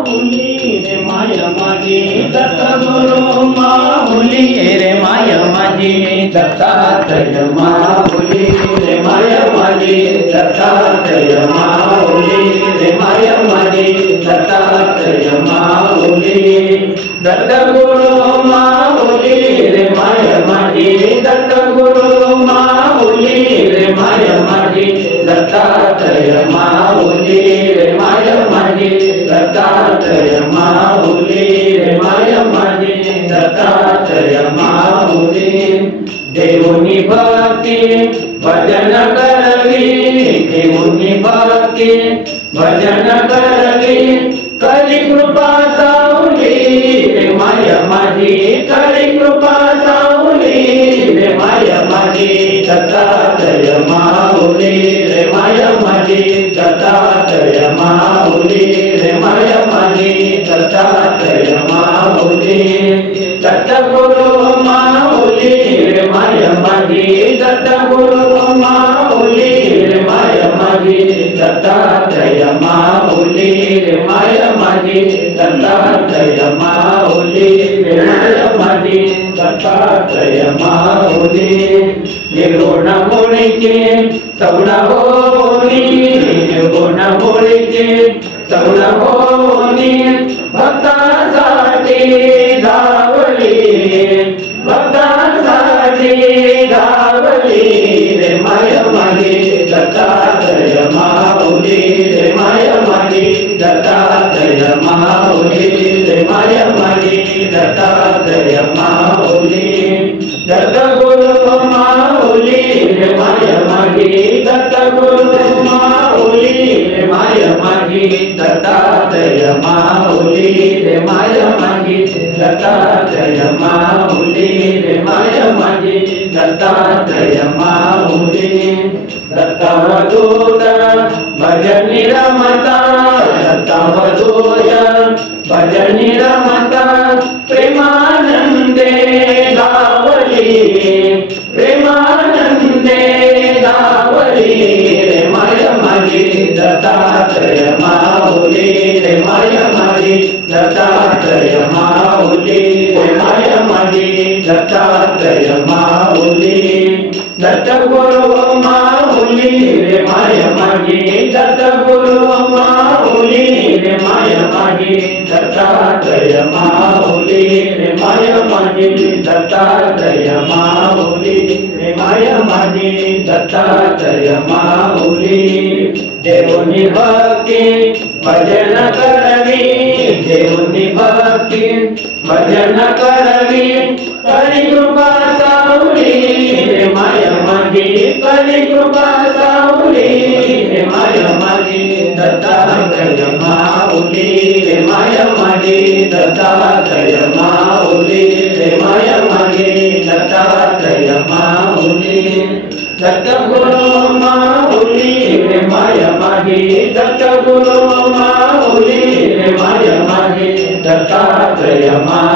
माऊली रे माय माझी दत्तगुरु माऊली रे माय माझी दत्तात्रय माऊली रे माय माझी दत्तात्रय माऊली रे माय माझी दत्तात्रय माऊली दत्तगुरु माऊली रे माय माझी दत्तगुरु माऊली रे माय माझी दत्तात्रय माऊली रे माय माझी दत्तात्रय माऊली रे माय माझी दत्तात्रय माऊली देवनी भक्ती भजन करवी देवनी भक्ती भजन करवी करी कृपा सावली रे माय माझी करी कृपा सावली रे माय माझी दत्तात्रय माऊली रे माय माझी दत्तात्रय माऊली रे माय माझी दत्तात्रय माऊली दत्तगुरु माऊली रे माय माझी दत्तगुरु माऊली रे माय माझी दत्तात्रय माऊली रे माय माझी दत्तात्रय माऊली रे माय माझी दत्तात्रय माऊली निर्गुण मुळीचे सगुण होनी निर्गुण मुळीचे सगुण होनी भक्तांसाठी धावली भक्तांसाठी धावली रे माय माझी दत्तात्रय माऊली रे माय माझी दत्तात्रय माऊली रे माय माझी दत्तात्रय माऊली दत्तगुरु माऊली रे माय माझी दत्तगुरु माऊली रे माय माझी दत्तात्रय माऊली रे माय माझी दत्तात्रय माऊली रे माय माझी दत्तात्रय माऊली दत्तावधूत भजनी रमता दत्तावधूत भजनी रमता प्रेमानंदे गावली प्रेमानंदे गावली रे माय माझी दत्तात्रय माऊली रे माय माझी दत्तात्रय माऊली रे माय माझी दत्तात्रय माऊली दत्तगुरु माऊली रे माय माझी दत्तगुरु माऊली रे माय माझी दत्तात्रय माऊली रे माय माझी दत्तात्रय माऊली रे माय माझी दत्तात्रय माऊली देवनी भक्ती भजन करवी देवनी भक्ती भजन करवी करी कृपा सावली रे माय माझी करी कृपा सावली रे माय माझी दत्तात्रय माऊली रे माय माझी दत्तात्रय माऊली रे माय माझी दत्तात्रय माऊली दत्तगुरु माऊली रे माय माझी दत्तगुरु माऊली रे माय माझी दत्तात्रय माऊली